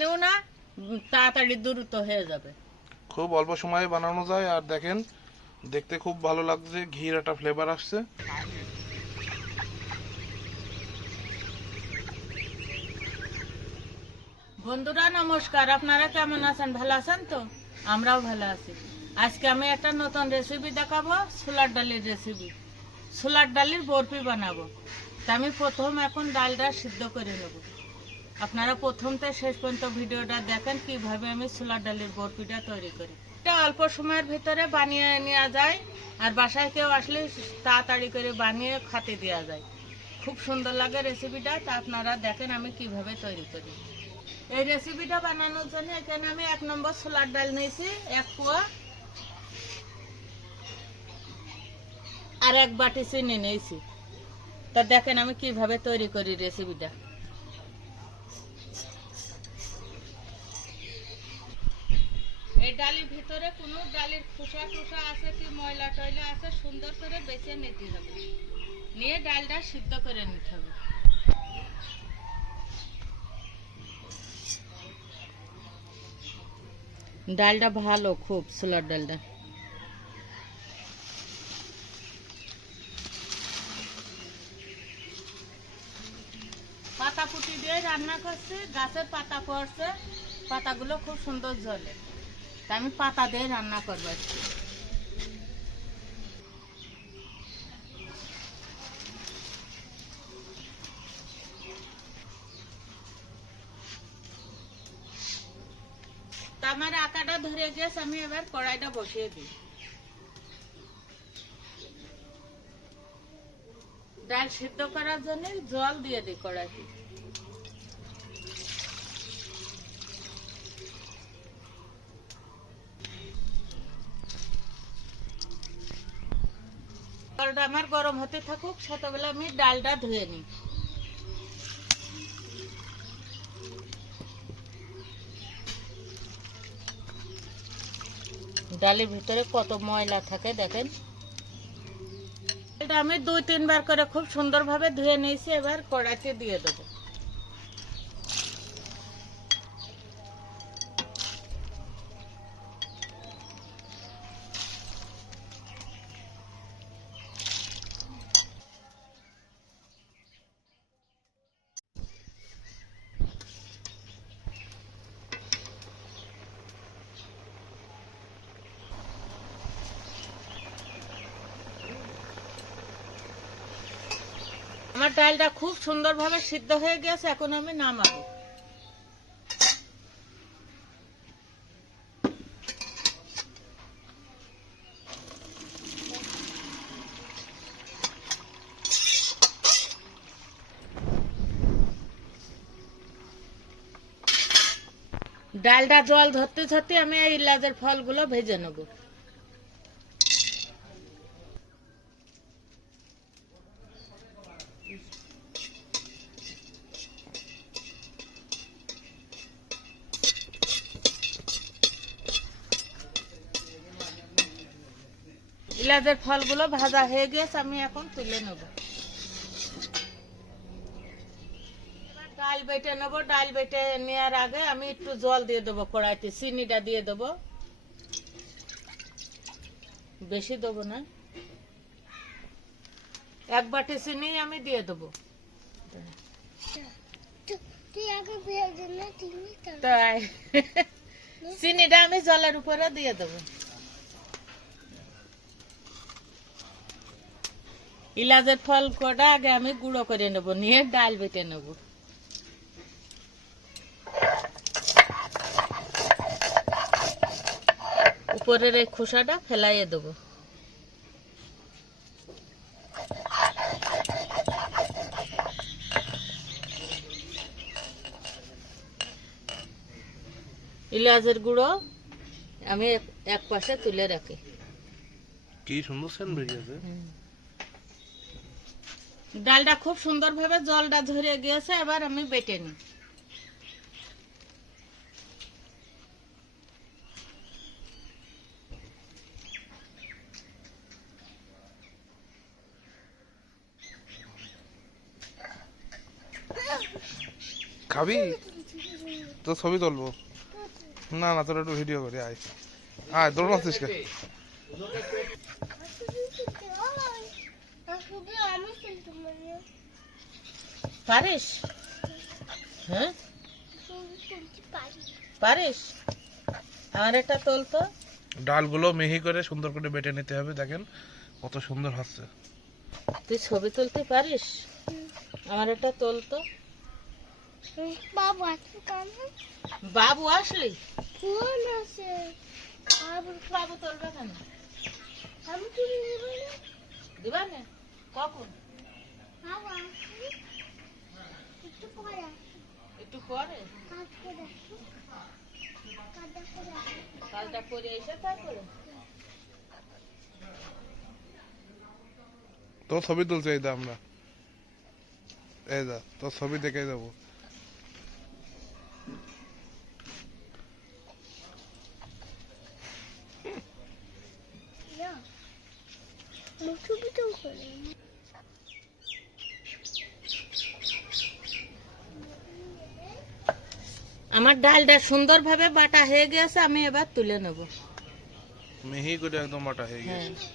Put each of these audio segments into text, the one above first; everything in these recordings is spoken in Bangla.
বাসনেও না তাড়াতাড়ি দ্রুত হয়ে যাবে। খুব অল্প সময়ে বানানো যায় আর দেখেন দেখতে খুব ভালো লাগছে ঘির একটা ফ্লেভার আসছে। বন্ধুরা নমস্কার। আপনারা কেমন আছেন? ভালো আছেন তো? আমরাও ভালো আছি। আজকে আমি একটা নতুন রেসিপি দেখাবো ছোলার ডালের রেসিপি ছোলার ডালের বরফি বানাবো। তা আমি প্রথম এখন ডালটা সিদ্ধ করে নেব। আপনারা প্রথম থেকে শেষ পর্যন্ত ভিডিওটা দেখেন, কীভাবে আমি ছোলার ডালের বরফিটা তৈরি করি। এটা অল্প সময়ের ভিতরে বানিয়ে নেওয়া যায়, আর বাসায় কেউ আসলে তাড়াতাড়ি করে বানিয়ে খাতে দেওয়া যায়। খুব সুন্দর লাগে রেসিপিটা তা আপনারা দেখেন আমি কীভাবে তৈরি করি। এই রেসিপিটা বানানোর জন্য এখানে আমি এক নম্বর ছোলার ডাল নিয়েছি, এক পোয়া। আর এক বাটি চিনি নিয়েছি। তা দেখেন আমি কীভাবে তৈরি করি রেসিপিটা এই ডালের ভিতরে কোনো ডালির খোসা টুসা আছে কি ময়লা টয়লা আছে, সুন্দর করে বেছে নিতে হবে। নিয়ে ডালটা সিদ্ধ করে নিতে হবে। ডালটা ভালো, খুব ছোলার ডালটা। পাতা পুটি দিয়ে রান্না করছে, গাছের পাতা পড়ছে, পাতাগুলো খুব সুন্দর জ্বলে তা আমি পাতা দিয়ে রান্না করব আজকে। আমার আটাটা ধরে গেছে, আমি এবার কড়াইটা বসিয়ে দিই ডাল সিদ্ধ করার জন্য জল দিয়ে দিই কড়াইতে জলটা আমার গরম হতে থাকুক সেতবেলা আমি ডালটা ধুয়ে নিই। ডালের ভিতরে কত ময়লা থাকে দেখেন। এটা আমি দুই তিনবার করে খুব সুন্দরভাবে ধুয়ে নিয়েছি, এবার কড়াইতে দিয়ে দেবো। আমার ডালটা খুব সুন্দরভাবে সিদ্ধ হয়ে গেছে, এখন আমি নামাবো। ডালটা জল ধরতে ধরতে আমি এই ইলাচের ফলগুলো ভেজে নেব। ইলাচের ফলগুলো ভাজা হয়ে গেছে আমি এখন তুলে নেব। ডাল বেটে নেব। ডাল বেটে নেওয়ার আগে আমি একটু জল দিয়ে দেবো কড়াইতে চিনিটা দিয়ে দেবো। বেশি দেবো না। এক বাটি চিনি আমি দিয়ে দেবো। তাই। চিনিটা আমি জলের উপরে দিয়ে দেবো। ইলাচের ফল কটা আগে আমি গুঁড়ো করে নেব নিয়ে ডাল বেটে নেব। উপরের এই খোসাটা ফেলাইয়ে দেবো। ইলাজের গুঁড়ো আমি এক- এক পাশে তুলে রাখি। কি সুন্দর সেন্ট বেরিয়েছে ডালটা খুব সুন্দরভাবে জলটা ঝরে গিয়েছে, এবার আমি বেটে নিই। খাবি? তো ছবি তুলবো। না না, তোর একটু ভিডিও করি, আয়। আয় দৌড় মারছিস কে পারিস? হ্যাঁ? পারিস? আমার একটা তোল তো। ডালগুলো মিহি করে সুন্দর করে বেটে নিতে হবে দেখেন কত সুন্দর হচ্ছে। তুই ছবি তুলতে পারিস? আমার একটা তোল তো। বাবু কাম বাবু আসলি? ফোন আছে বাবু বাবু তুলবে কেন? আমি তুলে দেবো না। দিবা না? কখন? বাবু তোর ছবি তুলছে এই দা আমরা। এই দা তোর ছবি দেখে যাব ইয়া মুঠু পিঠু করে আমার ডালটা সুন্দরভাবে বাটা হয়ে গেছে আমি এবার তুলে নেব। মিহি করে একদম বাটা হয়ে হ্যাঁ। গেছে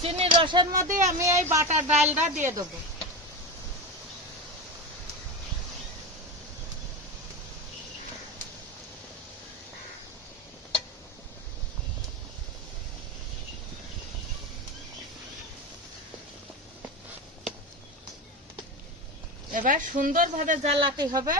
চিনি রসের মধ্যে আমি এই বাটার ডালটা দিয়ে দেবো। এবার সুন্দরভাবে জ্বালাতে হবে।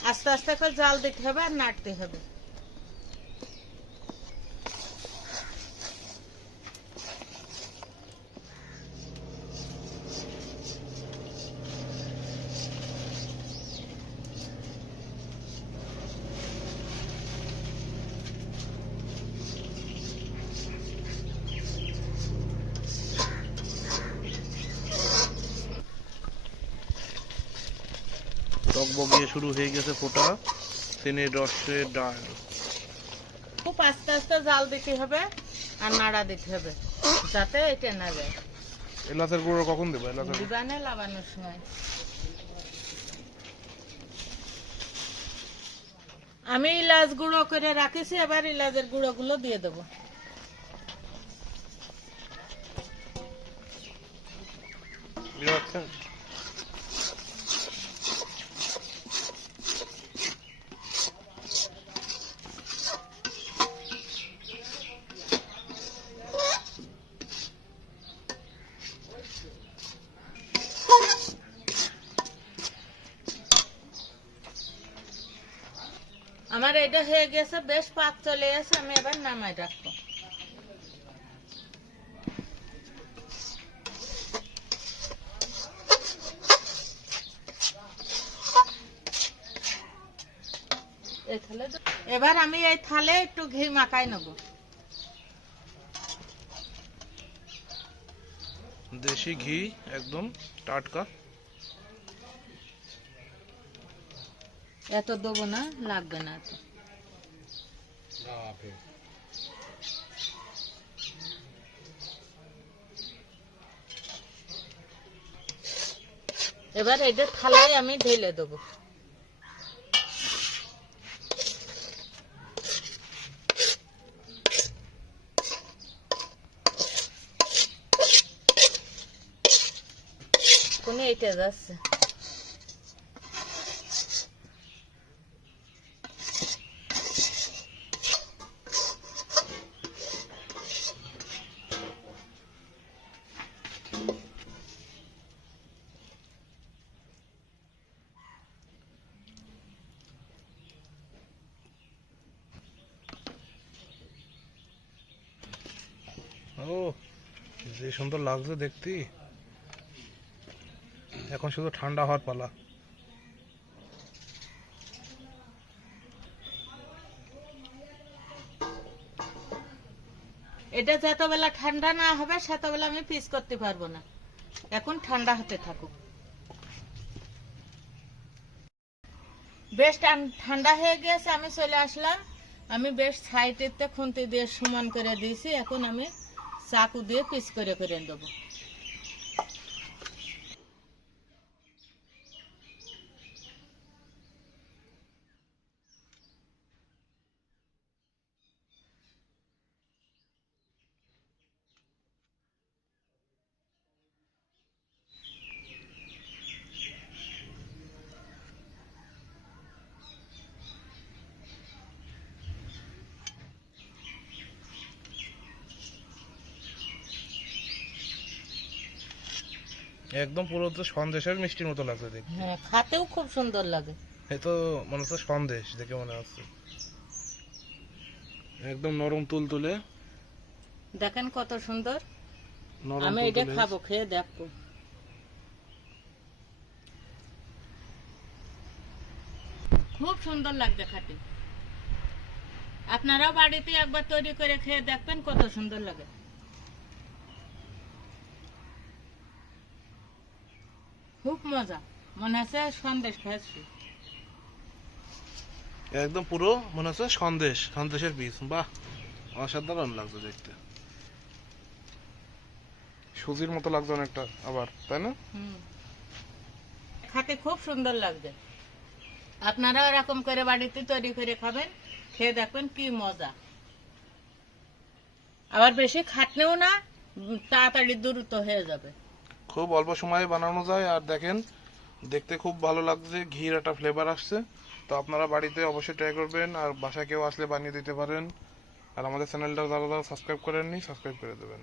আস্তে আস্তে করে জাল দিতে হবে আর নাড়তে হবে। বগিয়ে শুরু হয়ে গেছে ফোটা। চিনির রসের ডাল। খুব আস্তে আস্তে জাল দিতে হবে আর নাড়া দিতে হবে যাতে এটা না যায়। এলাচের গুঁড়ো কখন দেবো? এলাচের? দিবানে লাগানোর সময়। আমি ইলাচ গুঁড়ো করে রাখেছি এবার ইলাচের গুঁড়ো গুলো দিয়ে দেবো। আমার এটা হয়ে গেছে, বেশ পাক চলে এসে আমি এবার নামাই রাখব। এবার আমি এই থালে একটু ঘি মাখাই নেব। দেশি ঘি, একদম টাটকা। এত দেবো না লাগবে না এত। এবার এটা থালায় আমি ঢেলে দেবো। কোন এইটা যাচ্ছে। ও যে সুন্দর লাগছে দেখতে। এখন শুধু ঠান্ডা হওয়ার পালা। এটা যতবেলা ঠান্ডা না হবে, সেতবেলা আমি পিস করতে পারব না। এখন ঠান্ডা হতে থাকুক। বেশ ঠান্ডা হয়ে গেছে, আমি চলে আসলাম। আমি বেশ সাইডেতে খুন্তি দিয়ে সমান করে দিয়েছি। এখন আমি চাকু দিয়ে পিস করে করে দেবো একদম পুরো তো সন্দেশের মিষ্টির মতো লাগছে দেখতে। হ্যাঁ খাতেও খুব সুন্দর লাগে। এ তো মনে হচ্ছে সন্দেশ দেখে মনে হচ্ছে। একদম নরম তুল তুলে। দেখেন কত সুন্দর। আমি এটা খাব খেয়ে দেখব খুব সুন্দর লাগছে খাতে। আপনারাও বাড়িতে একবার তৈরি করে খেয়ে দেখবেন কত সুন্দর লাগে। খুব মজা। মনে আছে সন্দেশ খাচ্ছি একদম পুরো মনে হচ্ছে সন্দেশ সন্দেশের বীজ। বাহ অসাধারণ লাগছে দেখতে। সুজির মতো লাগছে অনেকটা আবার তাই না। খাতে খুব সুন্দর লাগবে আপনারাও এরকম করে বাড়িতে তৈরি করে খাবেন খেয়ে দেখবেন কি মজা। আবার বেশি খাটনেও না তাড়াতাড়ি দ্রুত হয়ে যাবে। খুব অল্প সময়ে বানানো যায়, আর দেখেন, দেখতে খুব ভালো লাগছে, ঘির একটা ফ্লেভার আসছে। তো আপনারা বাড়িতে অবশ্যই ট্রাই করবেন, আর বাসায় কেউ আসলে বানিয়ে দিতে পারেন। আর আমাদের চ্যানেলটা যারা যারা সাবস্ক্রাইব করেননি সাবস্ক্রাইব করে দেবেন।